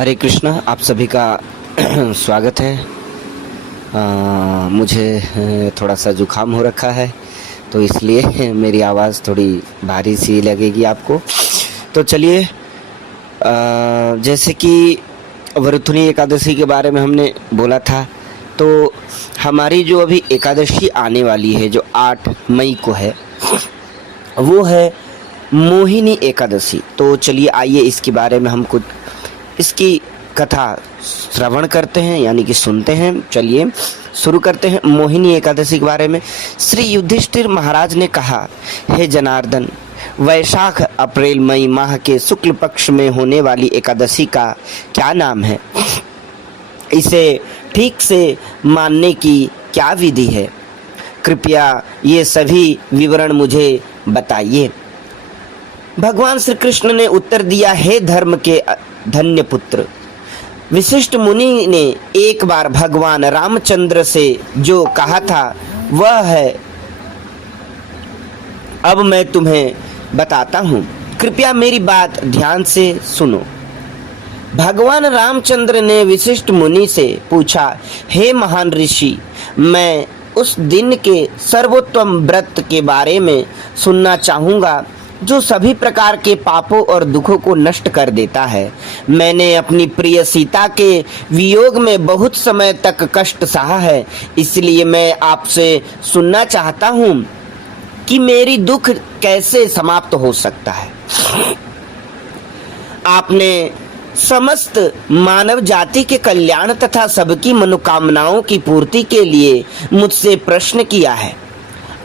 हरे कृष्णा। आप सभी का स्वागत है। मुझे थोड़ा सा जुकाम हो रखा है, तो इसलिए मेरी आवाज़ थोड़ी भारी सी लगेगी आपको। तो चलिए, जैसे कि वरुथुनी एकादशी के बारे में हमने बोला था, तो हमारी जो अभी एकादशी आने वाली है, जो 8 मई को है, वो है मोहिनी एकादशी। तो चलिए आइए इसके बारे में हम कुछ इसकी कथा श्रवण करते हैं, यानी कि सुनते हैं। चलिए शुरू करते हैं मोहिनी एकादशी के बारे में। श्री युधिष्ठिर महाराज ने कहा, हे जनार्दन, वैशाख अप्रैल मई माह के शुक्ल पक्ष में होने वाली एकादशी का क्या नाम है? इसे ठीक से मानने की क्या विधि है? कृपया ये सभी विवरण मुझे बताइए। भगवान श्री कृष्ण ने उत्तर दिया, हे धर्म के धन्य पुत्र, वशिष्ठ मुनि ने एक बार भगवान रामचंद्र से जो कहा था वह है अब मैं तुम्हें बताता हूँ। कृपया मेरी बात ध्यान से सुनो। भगवान रामचंद्र ने वशिष्ठ मुनि से पूछा, हे महान ऋषि, मैं उस दिन के सर्वोत्तम व्रत के बारे में सुनना चाहूँगा जो सभी प्रकार के पापों और दुखों को नष्ट कर देता है। मैंने अपनी प्रिय सीता के वियोग में बहुत समय तक कष्ट सहा है, इसलिए मैं आपसे सुनना चाहता हूँ कि मेरी दुख कैसे समाप्त हो सकता है। आपने समस्त मानव जाति के कल्याण तथा सबकी मनोकामनाओं की पूर्ति के लिए मुझसे प्रश्न किया है।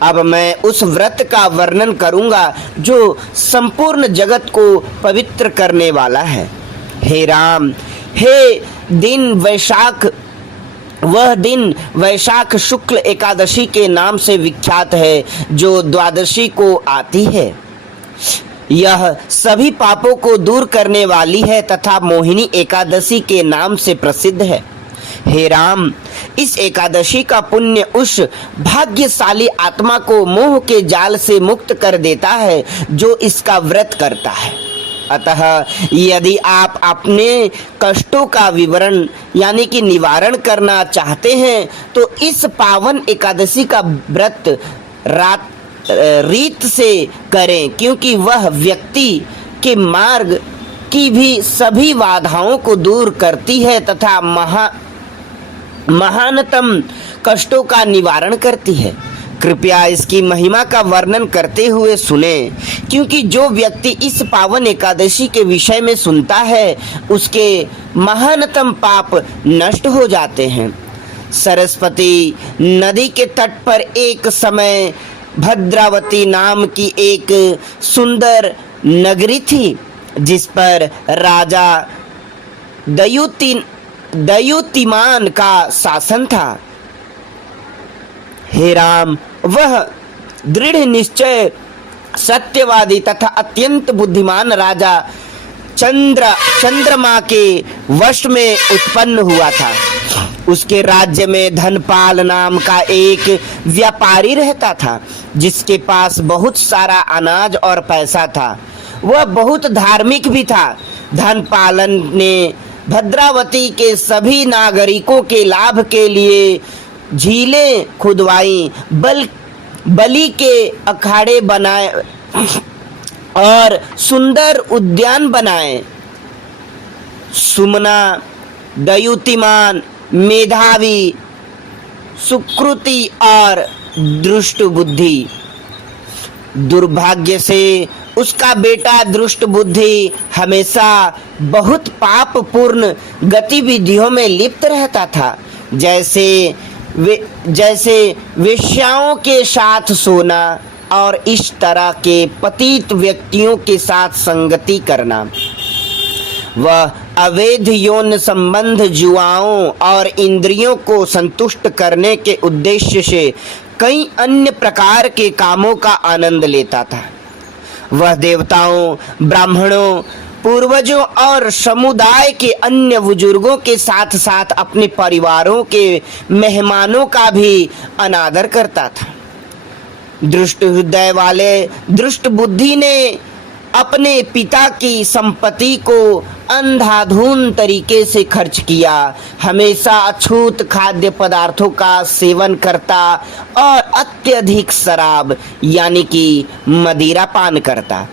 अब मैं उस व्रत का वर्णन करूंगा जो संपूर्ण जगत को पवित्र करने वाला है। हे राम, वह दिन वैशाख शुक्ल एकादशी के नाम से विख्यात है, जो द्वादशी को आती है। यह सभी पापों को दूर करने वाली है तथा मोहिनी एकादशी के नाम से प्रसिद्ध है। हे राम, इस एकादशी का पुण्य उस भाग्यशाली आत्मा को मोह के जाल से मुक्त कर देता है जो इसका व्रत करता है। अतः यदि आप अपने कष्टों का विवरण यानी कि निवारण करना चाहते हैं तो इस पावन एकादशी का व्रत रीत से करें, क्योंकि वह व्यक्ति के मार्ग की भी सभी बाधाओं को दूर करती है तथा महानतम कष्टों का निवारण करती है। कृपया इसकी महिमा का वर्णन करते हुए सुने, क्योंकि जो व्यक्ति इस पावन एकादशी के विषय में सुनता है उसके महानतम पाप नष्ट हो जाते हैं। सरस्वती नदी के तट पर एक समय भद्रावती नाम की एक सुंदर नगरी थी, जिस पर राजा दयुतिमान का शासन था। हे राम, वह दृढ़ निश्चय, सत्यवादी तथा अत्यंत बुद्धिमान राजा चंद्रमा के वश में उत्पन्न हुआ था। उसके राज्य में धनपाल नाम का एक व्यापारी रहता था, जिसके पास बहुत सारा अनाज और पैसा था। वह बहुत धार्मिक भी था। धनपालन ने भद्रावती के सभी नागरिकों के लाभ के लिए झीलें खुदवाई, बलि के अखाड़े बनाए और सुंदर उद्यान बनाए। सुमना, दयुतिमान, मेधावी, सुकृति और दुष्ट बुद्धि। दुर्भाग्य से उसका बेटा दुष्ट बुद्धि हमेशा बहुत पापपूर्ण गतिविधियों में लिप्त रहता था, जैसे वेश्याओं के साथ सोना और इस तरह के पतित व्यक्तियों के साथ संगति करना। वह अवैध यौन संबंध, जुआओं और इंद्रियों को संतुष्ट करने के उद्देश्य से कई अन्य प्रकार के कामों का आनंद लेता था। वह देवताओं, ब्राह्मणों, पूर्वजों और समुदाय के अन्य बुजुर्गों के साथ साथ अपने परिवारों के मेहमानों का भी अनादर करता था। दुष्ट हृदय वाले दुष्ट बुद्धि ने अपने पिता की संपत्ति को अंधाधुंध तरीके से खर्च किया। हमेशा अछूत खाद्य पदार्थों का सेवन करता और अत्यधिक शराब यानी कि मदिरा पान करता।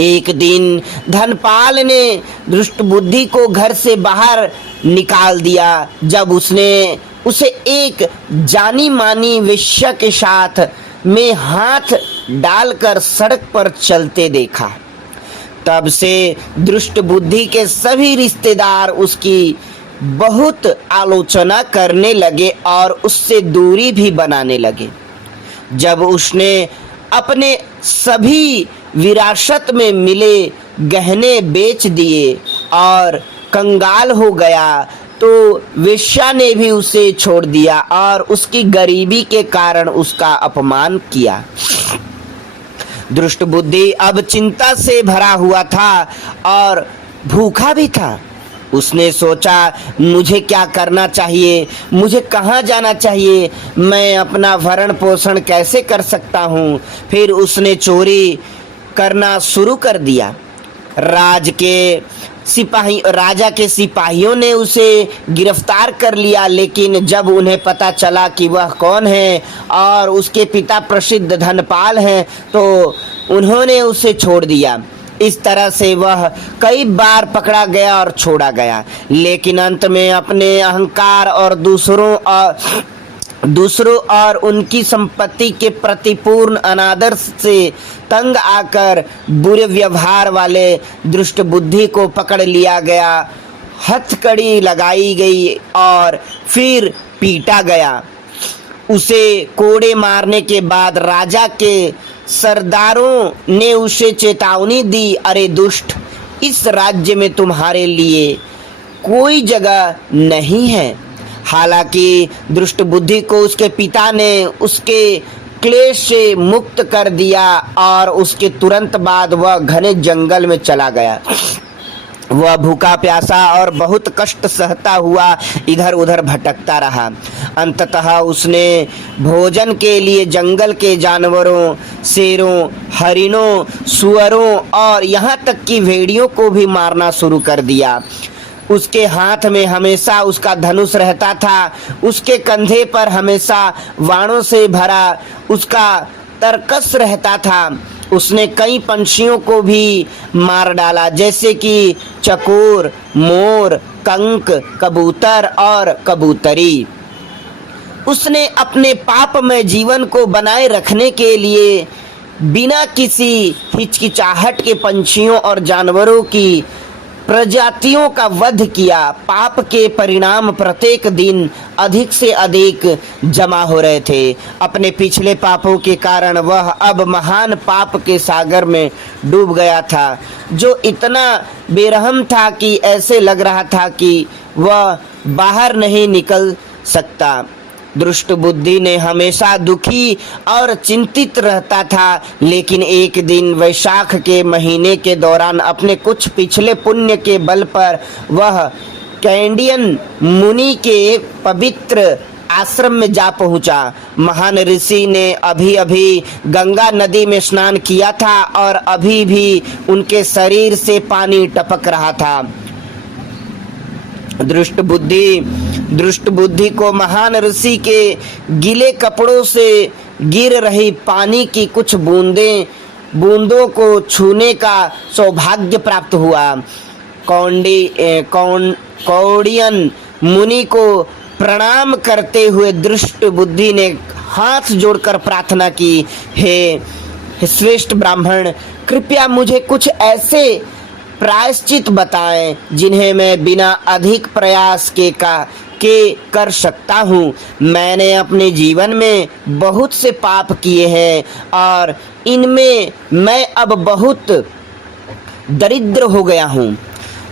एक दिन धनपाल ने दुष्ट बुद्धि को घर से बाहर निकाल दिया जब उसने उसे एक जानी मानी वेश्या के साथ में हाथ डालकर सड़क पर चलते देखा। तब से दुष्ट बुद्धि के सभी रिश्तेदार उसकी बहुत आलोचना करने लगे और उससे दूरी भी बनाने लगे। जब उसने अपने सभी विरासत में मिले गहने बेच दिए और कंगाल हो गया तो वेश्या ने भी उसे छोड़ दिया और उसकी गरीबी के कारण उसका अपमान किया। दुष्ट बुद्धि अब चिंता से भरा हुआ था और भूखा भी था। उसने सोचा मुझे क्या करना चाहिए, मुझे कहाँ जाना चाहिए, मैं अपना भरण पोषण कैसे कर सकता हूँ। फिर उसने चोरी करना शुरू कर दिया। राजा के सिपाहियों ने उसे गिरफ्तार कर लिया, लेकिन जब उन्हें पता चला कि वह कौन है और उसके पिता प्रसिद्ध धनपाल हैं तो उन्होंने उसे छोड़ दिया। इस तरह से वह कई बार पकड़ा गया और छोड़ा गया, लेकिन अंत में अपने अहंकार और दूसरों और उनकी संपत्ति के प्रति पूर्ण अनादर से तंग आकर बुरे व्यवहार वाले दुष्ट बुद्धि को पकड़ लिया गया, हथकड़ी लगाई गई और फिर पीटा गया। उसे कोड़े मारने के बाद राजा के सरदारों ने उसे चेतावनी दी, अरे दुष्ट, इस राज्य में तुम्हारे लिए कोई जगह नहीं है। हालांकि दुष्ट बुद्धि को उसके पिता ने उसके क्लेश से मुक्त कर दिया और उसके तुरंत बाद वह घने जंगल में चला गया। वह भूखा प्यासा और बहुत कष्ट सहता हुआ इधर उधर भटकता रहा। अंततः उसने भोजन के लिए जंगल के जानवरों, शेरों, हरिणों, सुअरों और यहाँ तक कि भेड़ियों को भी मारना शुरू कर दिया। उसके हाथ में हमेशा उसका धनुष रहता था, उसके कंधे पर हमेशा बाणों से भरा उसका तरकस रहता था। उसने कई पंछियों को भी मार डाला, जैसे कि चकोर, मोर, कंक, कबूतर और कबूतरी। उसने अपने पापमय जीवन को बनाए रखने के लिए बिना किसी हिचकिचाहट के पंछियों और जानवरों की प्रजातियों का वध किया। पाप के परिणाम प्रत्येक दिन अधिक से अधिक जमा हो रहे थे। अपने पिछले पापों के कारण वह अब महान पाप के सागर में डूब गया था, जो इतना बेरहम था कि ऐसे लग रहा था कि वह बाहर नहीं निकल सकता। दुष्ट बुद्धि ने हमेशा दुखी और चिंतित रहता था, लेकिन एक दिन वैशाख के महीने के दौरान अपने कुछ पिछले पुण्य के बल पर वह कैंडियन मुनि के पवित्र आश्रम में जा पहुंचा। महान ऋषि ने अभी अभी गंगा नदी में स्नान किया था और अभी भी उनके शरीर से पानी टपक रहा था। दुष्ट बुद्धि को महान ऋषि के गीले कपड़ों से गिर रही पानी की कुछ बूंदों को छूने का सौभाग्य प्राप्त हुआ। कौंडियन मुनि को प्रणाम करते हुए दुष्ट बुद्धि ने हाथ जोड़कर प्रार्थना की, हे श्रेष्ठ ब्राह्मण, कृपया मुझे कुछ ऐसे प्रायश्चित बताएं जिन्हें मैं बिना अधिक प्रयास के कर सकता हूँ। मैंने अपने जीवन में बहुत से पाप किए हैं और इनमें मैं अब बहुत दरिद्र हो गया हूँ।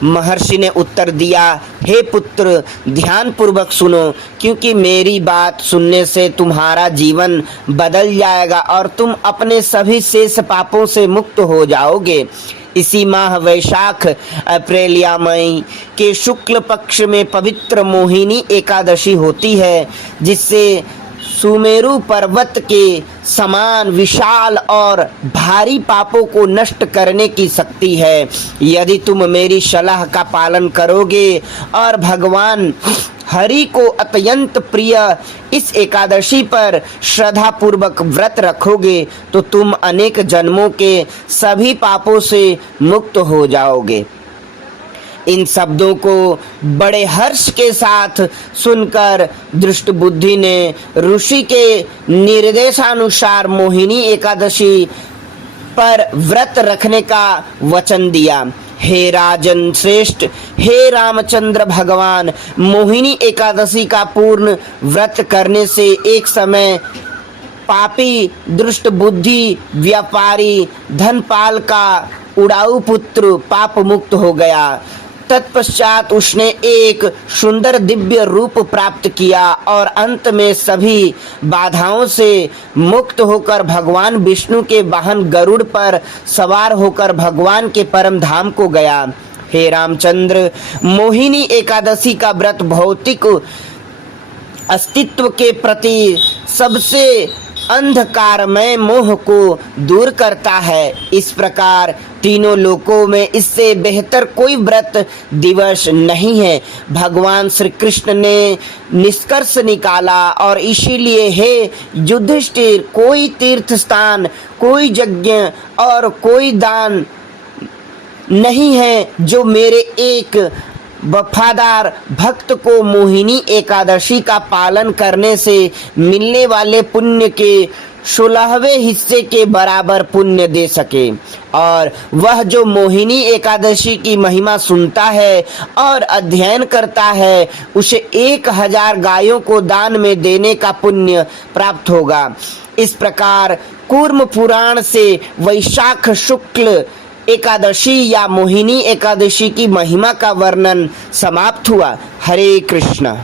महर्षि ने उत्तर दिया, हे पुत्र, ध्यान पूर्वक सुनो, क्योंकि मेरी बात सुनने से तुम्हारा जीवन बदल जाएगा और तुम अपने सभी शेष पापों से मुक्त हो जाओगे। इसी माह वैशाख, अप्रैल या मई के शुक्ल पक्ष में पवित्र मोहिनी एकादशी होती है, जिससे सुमेरु पर्वत के समान विशाल और भारी पापों को नष्ट करने की शक्ति है। यदि तुम मेरी सलाह का पालन करोगे और भगवान हरि को अत्यंत प्रिय इस एकादशी पर श्रद्धा पूर्वक व्रत रखोगे तो तुम अनेक जन्मों के सभी पापों से मुक्त हो जाओगे। इन शब्दों को बड़े हर्ष के साथ सुनकर दृष्ट बुद्धि ने ऋषि के निर्देशानुसार मोहिनी एकादशी पर व्रत रखने का वचन दिया। हे राजन श्रेष्ठ, हे रामचंद्र भगवान, मोहिनी एकादशी का पूर्ण व्रत करने से एक समय पापी दुष्ट बुद्धि व्यापारी धनपाल का उड़ाऊ पुत्र पाप मुक्त हो गया। तत्पश्चात उसने एक सुंदर दिव्य रूप प्राप्त किया और अंत में सभी बाधाओं से मुक्त होकर भगवान विष्णु के वाहन गरुड़ पर सवार होकर भगवान के परम धाम को गया। हे रामचंद्र, मोहिनी एकादशी का व्रत भौतिक अस्तित्व के प्रति सबसे अंधकारमय मोह को दूर करता है। इस प्रकार तीनों लोकों में इससे बेहतर कोई व्रत दिवस नहीं है। भगवान श्री कृष्ण ने निष्कर्ष निकाला और इसीलिए हे युधिष्ठिर, कोई तीर्थ स्थान, कोई यज्ञ और कोई दान नहीं है जो मेरे एक वफादार भक्त को मोहिनी एकादशी का पालन करने से मिलने वाले पुण्य के 16वें हिस्से के बराबर पुण्य दे सके। और वह जो मोहिनी एकादशी की महिमा सुनता है और अध्ययन करता है उसे 1000 गायों को दान में देने का पुण्य प्राप्त होगा। इस प्रकार कूर्म पुराण से वैशाख शुक्ल एकादशी या मोहिनी एकादशी की महिमा का वर्णन समाप्त हुआ। हरे कृष्ण।